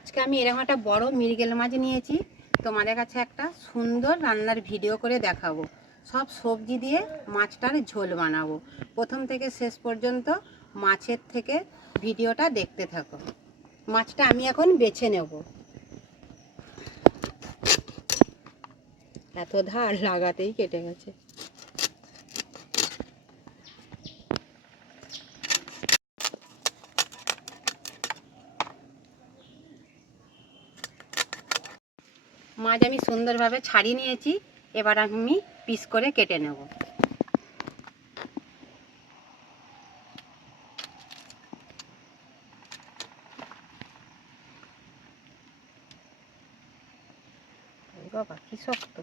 আজকে আমি এরকম একটা বড় মৃগেল মাছ নিয়েছি। তোমাদের কাছে একটা সুন্দর রান্নার ভিডিও করে দেখাবো। সব সবজি দিয়ে মাছটার ঝোল বানাবো। প্রথম থেকে শেষ পর্যন্ত মাছের থেকে ভিডিওটা দেখতে থাকো। মাছটা আমি এখন বেছে নেব। এত ধার লাগাতেই কেটে গেছে। মাছ আমি সুন্দরভাবে ছাড়িয়ে নিয়েছি। এবার আমি পিস করে কেটে নেব। বাবা কি শক্ত!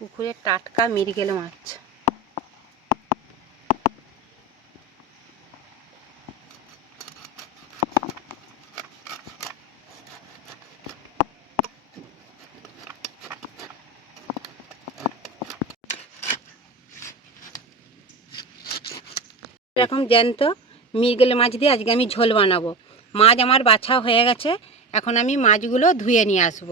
পুকুরের টাটকা মৃগেল মাছ। এরকম জ্যান্ত মৃগেল মাছ দিয়ে আজকে আমি ঝোল বানাবো। মাছ আমার বাছা হয়ে গেছে। এখন আমি মাছগুলো ধুয়ে নিয়ে আসব।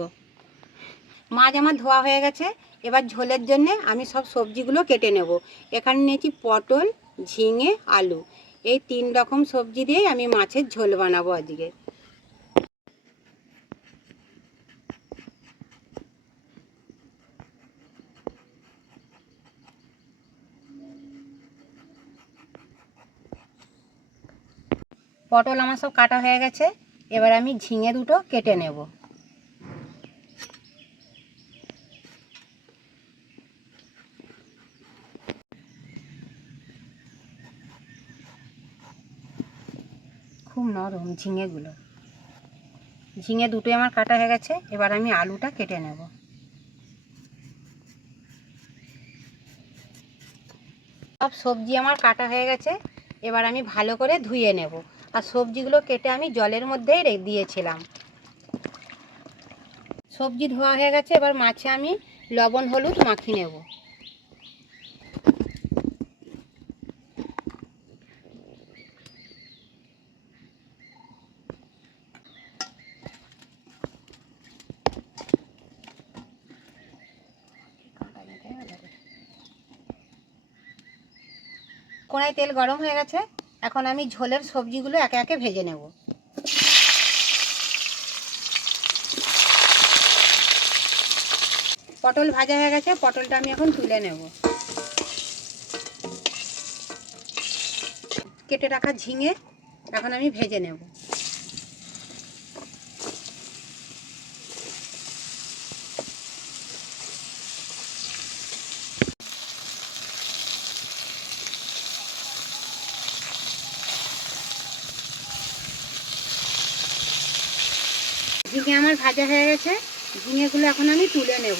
মাছ আমার ধোয়া হয়ে গেছে। এবার ঝোলের জন্য আমি সব সবজিগুলো কেটে নেব। এখানে নিয়েছি পটল, ঝিঙে, আলু। এই 3 রকম সবজি দিয়েই আমি মাছের ঝোল বানাবো আজকে। পটল আমার সব কাটা হয়ে গেছে। এবার আমি ঝিঙে দুটো কেটে নেব। খুব নরম ঝিঙেগুলো। ঝিঙে দুটোই আমার কাটা হয়ে গেছে। এবার আমি আলুটা কেটে নেব। সব সবজি আমার কাটা হয়ে গেছে। এবার আমি ভালো করে ধুয়ে নেব। আর সবজিগুলো কেটে আমি জলের মধ্যেই দিয়েছিলাম। সবজি ধোয়া হয়ে গেছে। এবার মাছে আমি লবণ হলুদ মাখিয়ে নেব। কড়াই তেল গরম হয়ে গেছে। এখন আমি ঝোলের সবজিগুলো একে একে ভেজে নেব। পটল ভাজা হয়ে গেছে। পটলটা আমি এখন তুলে নেব। কেটে রাখা ঝিঙে এখন আমি ভেজে নেব। ঝিঙে আমার ভাজা হয়ে গেছে। ঝিঙেগুলো এখন আমি তুলে নেব।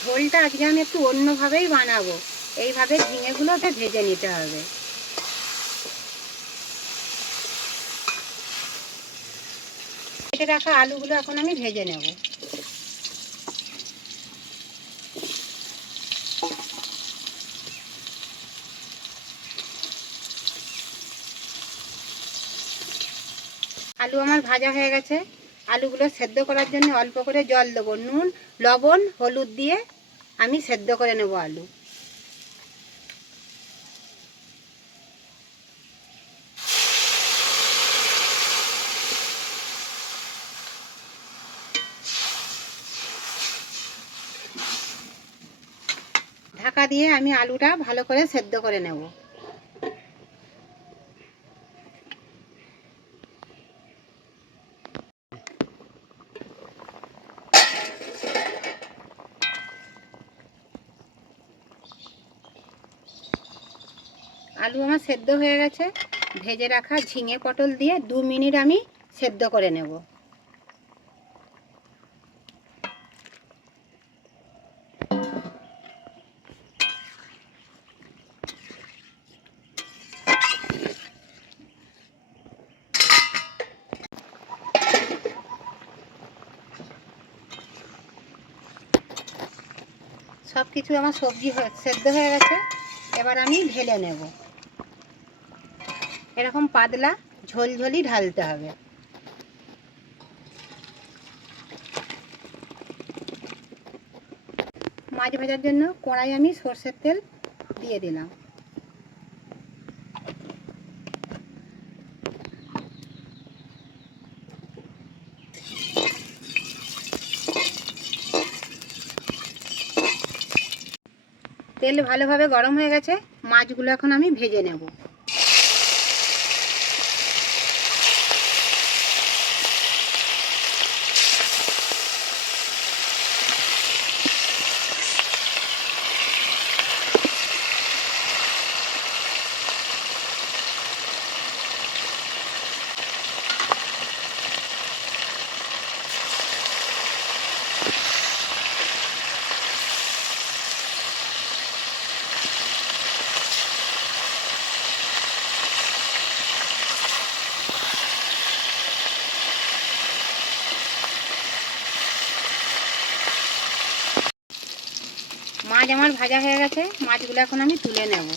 ঝোলটা আজকে আমি একটু অন্যভাবেই বানাবো। এইভাবে ঝিঙেগুলো ভেজে নিতে হবে। কেটে রাখা আলুগুলো এখন আমি ভেজে নেব। আলু আমার ভাজা হয়ে গেছে। আলুগুলো সেদ্ধ করার জন্য অল্প করে জল দেবো। নুন, লবণ, হলুদ দিয়ে আমি সেদ্ধ করে নেব আলু। ঢাকা দিয়ে আমি আলুটা ভালো করে সেদ্ধ করে নেব। আলু আমার সেদ্ধ হয়ে গেছে। ভেজে রাখা ঝিঙে পটল দিয়ে 2 মিনিট আমি সেদ্ধ করে নেব। সব কিছু আমার সবজি সেদ্ধ হয়ে গেছে। এবার আমি ঢেলে নেব। এরকম পাতলা ঝোলঝোলি ঢালতে হবে। মাছ ভাজার জন্য কড়াই আমি সরষের তেল দিয়ে দিলাম। তেল ভালোভাবে গরম হয়ে গেছে। মাছগুলো এখন আমি ভেজে নেব। মাছ আমার ভাজা হয়ে গেছে। মাছগুলো এখন আমি তুলে নেব।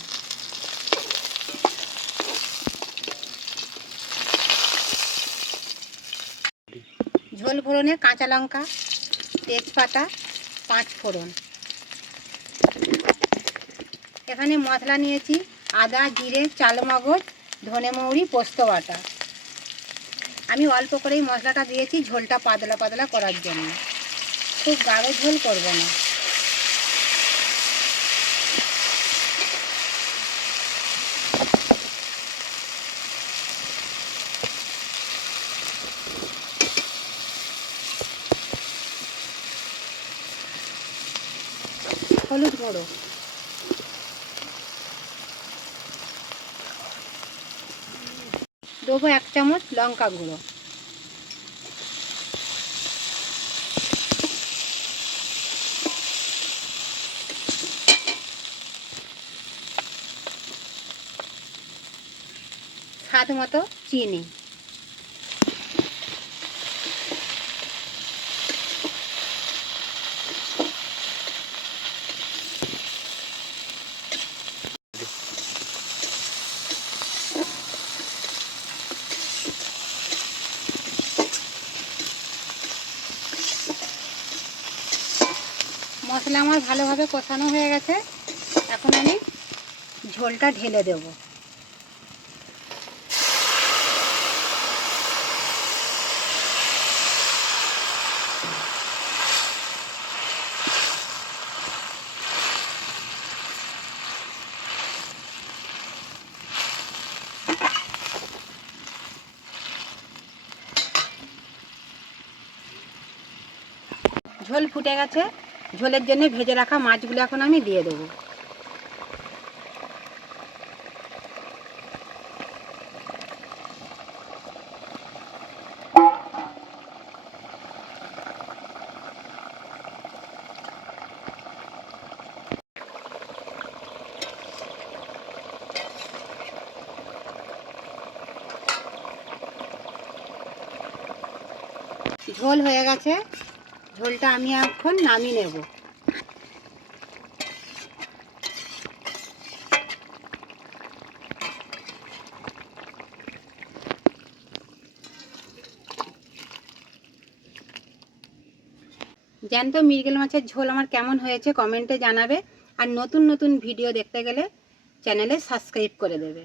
ঝোল ফোড়নে কাঁচা লঙ্কা, তেজপাতা, 5 ফোড়ন। এখানে মশলা নিয়েছি আদা, জিরে, চালমগজ, ধনে মৌরি, পোস্ত বাটা। আমি অল্প করেই মশলাটা দিয়েছি ঝোলটা পাতলা পাতলা করার জন্য, খুব গাঢ় ঝোল করব না। হলুদ গুঁড়ো, দেবো 1 চামচ লঙ্কা গুঁড়ো, স্বাদ মতো চিনি। মশলা আমার ভালোভাবে কষানো হয়ে গেছে। এখন আমি ঝোলটা ঢেলে দেব। ঝোল ফুটে গেছে। ঝোলের জন্য ভেজে রাখা মাছগুলো এখন আমি দিয়ে দেবো। ঝোল হয়ে গেছে। ঝোলটা আমি এখন নামিয়ে নেব। জ্যান্ত মৃগেল মাছের ঝোল আমার কেমন হয়েছে কমেন্টে জানাবে। আর নতুন নতুন ভিডিও দেখতে গেলে চ্যানেলে সাবস্ক্রাইব করে দেবে।